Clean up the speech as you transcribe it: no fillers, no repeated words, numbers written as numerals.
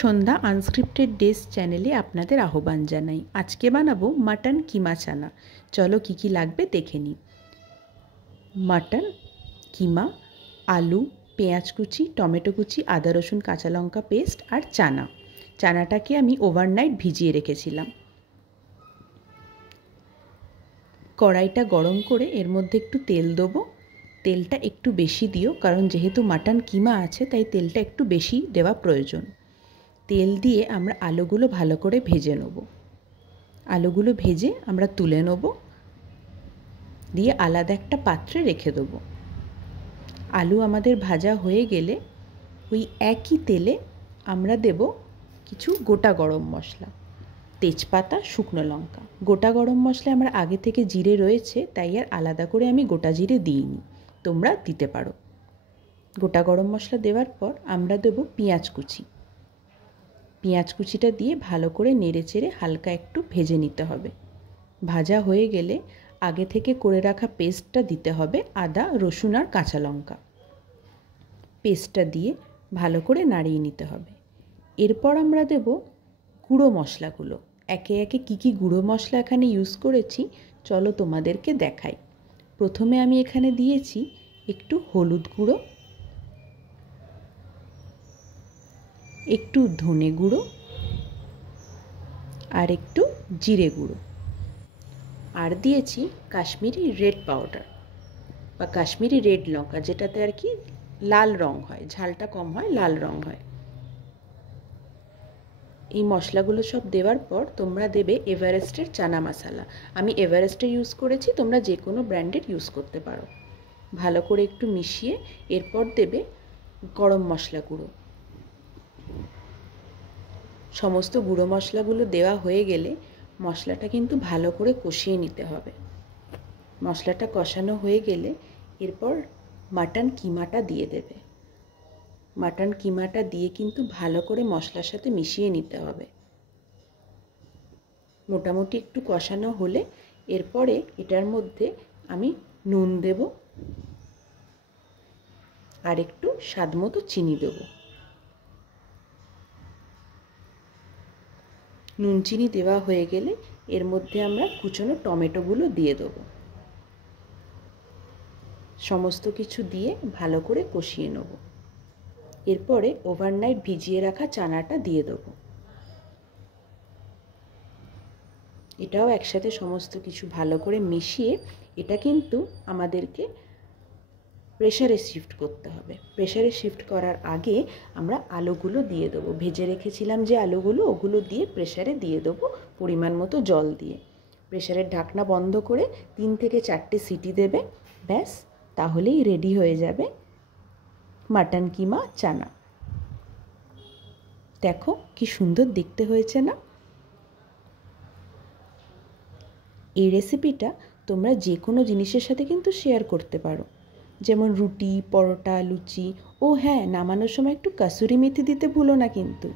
সন্ধ্যা unscripted days চ্যানেলে আপনাদের আহ্বান জানাই। আজকে বানাবো মাটন কিমা চানা। চলো কি কি লাগবে দেখে নিই। মাটন, কিমা, আলু, পেঁয়াজ কুচি, টমেটো কুচি, আদা রসুন কাঁচা লঙ্কা পেস্ট আর চানা। চানাটাকে আমি ওভারনাইট ভিজিয়ে রেখেছিলাম। কড়াইটা গরম করে এর মধ্যে একটু তেল দেবো। তেলটা একটু বেশি দিও, কারণ যেহেতু মাটন কিমা আছে তাই তেলটা একটু বেশি দেওয়া প্রয়োজন। তেল দিয়ে আমরা আলুগুলো ভালো করে ভেজে নেব। আলুগুলো ভেজে আমরা তুলে নেব, দিয়ে আলাদা একটা পাত্রে রেখে দেবো। আলু আমাদের ভাজা হয়ে গেলে ওই একই তেলে আমরা দেব কিছু গোটা গরম মশলা, তেজপাতা, শুকনো লঙ্কা। গোটা গরম মশলা আমার আগে থেকে জিরে রয়েছে, তাই আর আলাদা করে আমি গোটা জিরে দিইনি, তোমরা দিতে পারো। গোটা গরম মশলা দেওয়ার পর আমরা দেব পেঁয়াজ কুচি। পেঁয়াজ কুচিটা দিয়ে ভালো করে নেড়েচেড়ে হালকা একটু ভেজে নিতে হবে। ভাজা হয়ে গেলে আগে থেকে করে রাখা পেস্টটা দিতে হবে, আদা রসুন আর কাঁচা লঙ্কা। পেস্টটা দিয়ে ভালো করে নাড়িয়ে নিতে হবে। এরপর আমরা দেব গুঁড়ো মশলাগুলো। একে একে কী কী গুঁড়ো মশলা এখানে ইউজ করেছি চলো তোমাদেরকে দেখাই। প্রথমে আমি এখানে দিয়েছি একটু হলুদ গুঁড়ো, একটু ধনে গুঁড়ো আর একটু জিরে গুঁড়ো, আর দিয়েছি কাশ্মীরি রেড পাউডার বা কাশ্মীরি রেড লঙ্কা, যেটাতে আর কি লাল রং হয়, ঝালটা কম হয়, লাল রং হয়। এই মশলাগুলো সব দেওয়ার পর তোমরা দেবে এভারেস্টের চানা মশলা। আমি এভারেস্টের ইউজ করেছি, তোমরা যে কোনো ব্র্যান্ডের ইউজ করতে পারো। ভালো করে একটু মিশিয়ে এরপর দেবে গরম মশলা গুঁড়ো। সমস্ত গুঁড়ো মশলাগুলো দেওয়া হয়ে গেলে মশলাটা কিন্তু ভালো করে কষিয়ে নিতে হবে। মশলাটা কষানো হয়ে গেলে এরপর মাটন কিমাটা দিয়ে দেবে। মাটন কিমাটা দিয়ে কিন্তু ভালো করে মশলার সাথে মিশিয়ে নিতে হবে। মোটামুটি একটু কষানো হলে এরপরে এটার মধ্যে আমি নুন দেব আর একটু স্বাদমতো চিনি দেব। নুন চিনি দেওয়া হয়ে গেলে এর মধ্যে আমরা কুচনো টমেটোগুলো দিয়ে দেবো। সমস্ত কিছু দিয়ে ভালো করে কষিয়ে নেব। এরপরে ওভারনাইট ভিজিয়ে রাখা চানাটা দিয়ে দেবো। এটাও একসাথে সমস্ত কিছু ভালো করে মিশিয়ে এটা কিন্তু আমাদেরকে প্রেসারে শিফট করতে হবে। প্রেসারে শিফট করার আগে আমরা আলুগুলো দিয়ে দেবো। ভেজে রেখেছিলাম যে আলুগুলো, ওগুলো দিয়ে প্রেসারে দিয়ে দেবো পরিমাণ মতো জল দিয়ে। প্রেসারের ঢাকনা বন্ধ করে 3 থেকে 4টে সিটি দেবে, ব্যাস তাহলেই রেডি হয়ে যাবে মাটন কিমা চানা। দেখো কি সুন্দর দেখতে হয়েছে না? এই রেসিপিটা তোমরা যে কোনো জিনিসের সাথে কিন্তু শেয়ার করতে পারো, যেমন রুটি, পরোটা, লুচি। ও হ্যাঁ, নামানোর সময় একটু কাসুরি মেথি দিতে ভুলো না কিন্তু।